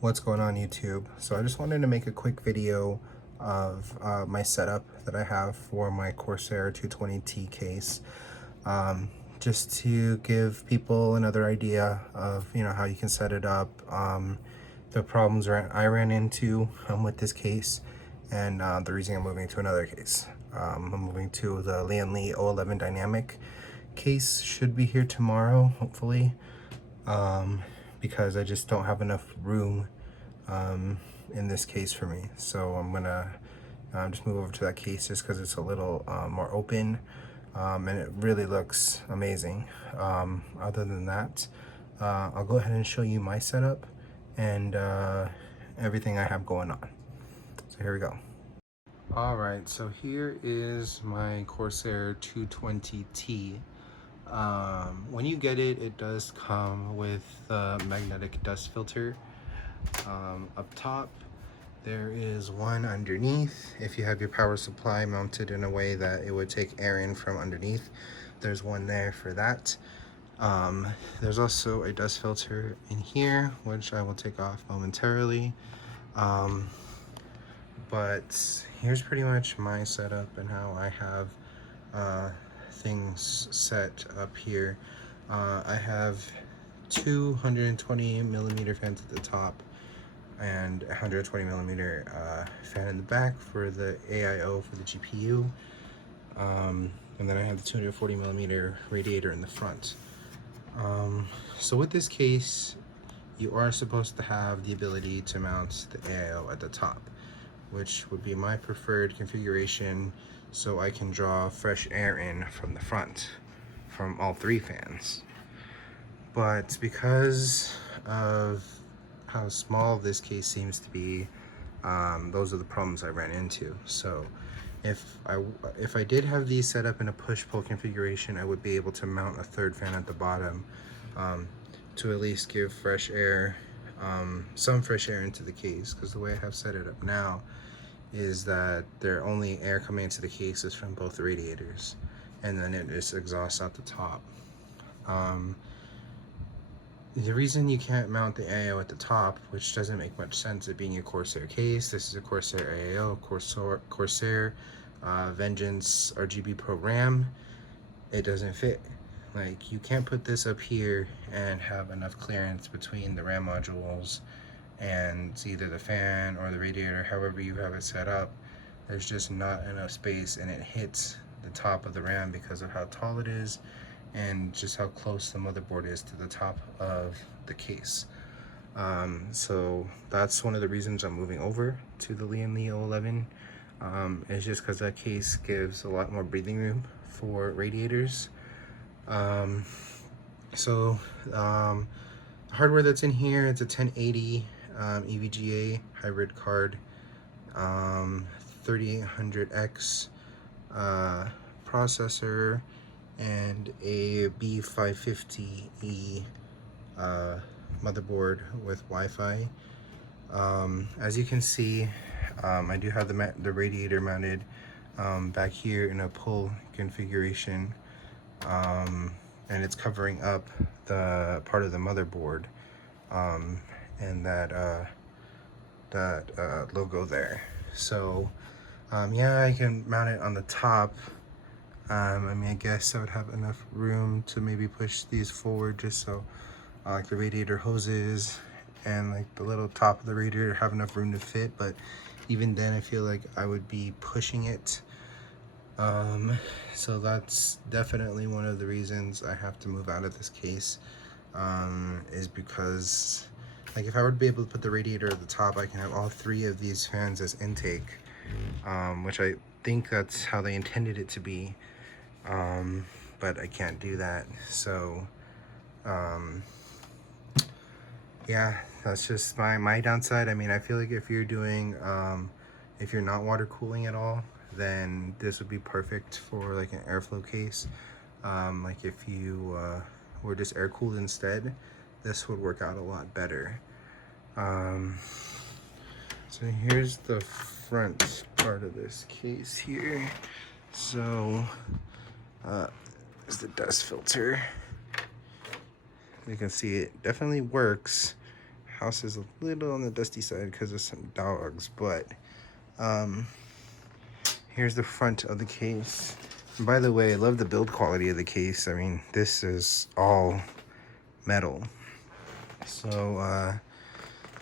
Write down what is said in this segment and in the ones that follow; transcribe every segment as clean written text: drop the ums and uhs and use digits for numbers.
What's going on YouTube? So I just wanted to make a quick video of my setup that I have for my Corsair 220T case, just to give people another idea of how you can set it up, the problems I ran into with this case, and the reason I'm moving to another case. I'm moving to the Lee 011 Dynamic case. Should be here tomorrow, hopefully, because I just don't have enough room in this case for me. So I'm gonna just move over to that case just because it's a little more open, and it really looks amazing. Other than that, I'll go ahead and show you my setup and everything I have going on. So here we go. Alright, so here is my Corsair 220T. When you get it, it does come with a magnetic dust filter. Up top, there is one underneath. If you have your power supply mounted in a way that it would take air in from underneath, there's one there for that. There's also a dust filter in here, which I will take off momentarily. But here's pretty much my setup and how I have things set up here. I have two 120 millimeter fans at the top and 120 millimeter fan in the back for the AIO for the GPU. And then I have the 240 millimeter radiator in the front. So with this case, you are supposed to have the ability to mount the AIO at the top, which would be my preferred configuration, so I can draw fresh air in from the front from all three fans. But because of how small this case seems to be, those are the problems I ran into. So if I did have these set up in a push-pull configuration, I would be able to mount a third fan at the bottom, to at least give fresh air, some fresh air into the case, because the way I have set it up now is that their only air coming into the case is from both radiators, and then it just exhausts out the top. The reason you can't mount the AIO at the top, which doesn't make much sense, it being a Corsair case, this is a Corsair AIO, Corsair Vengeance RGB Pro RAM, it doesn't fit. Like, you can't put this up here and have enough clearance between the RAM modules and either the fan or the radiator, however you have it set up. There's just not enough space, and it hits the top of the RAM because of how tall it is and just how close the motherboard is to the top of the case. So that's one of the reasons I'm moving over to the Lee 011. It's just because that case gives a lot more breathing room for radiators. Hardware that's in here, it's a 1080 EVGA hybrid card, 3800X processor, and a B550E motherboard with Wi-Fi. As you can see, I do have the radiator mounted back here in a pull configuration, and it's covering up the part of the motherboard, and that logo there. So yeah, I can mount it on the top. I mean, I guess I would have enough room to maybe push these forward, just so like the radiator hoses and like the little top of the radiator have enough room to fit, but even then I feel like I would be pushing it. So that's definitely one of the reasons I have to move out of this case, is because, like, if I were to be able to put the radiator at the top, I can have all three of these fans as intake, which I think that's how they intended it to be, but I can't do that. So yeah, that's just my downside. I mean, I feel like if you're doing if you're not water cooling at all, then this would be perfect for like an airflow case. Like if you were just air cooled instead, this would work out a lot better. So here's the front part of this case here. So is the dust filter. You can see it definitely works. house is a little on the dusty side because of some dogs, but here's the front of the case. And by the way, I love the build quality of the case. I mean, this is all metal. So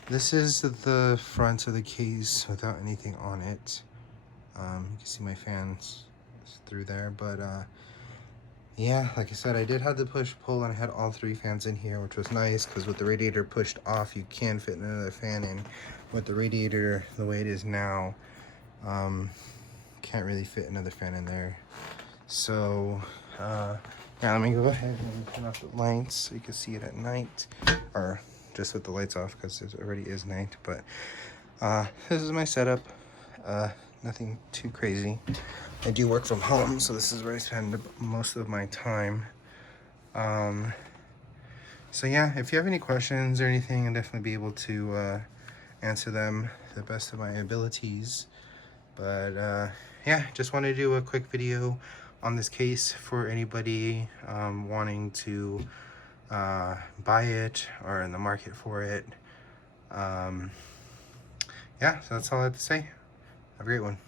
this is the front of the case without anything on it. You can see my fans through there, but yeah, like I said, I did have the push-pull and I had all 3 fans in here, which was nice because with the radiator pushed off, you can fit another fan in. With the radiator the way it is now, can't really fit another fan in there. So yeah, let me go ahead and turn off the lights so you can see it at night, or just with the lights off because it already is night. But this is my setup. Nothing too crazy. I do work from home, so this is where I spend most of my time. So yeah, if you have any questions or anything, I'll definitely be able to answer them to the best of my abilities. But yeah, just wanted to do a quick video on this case for anybody wanting to buy it or in the market for it. Yeah, so that's all I have to say. Have a great one.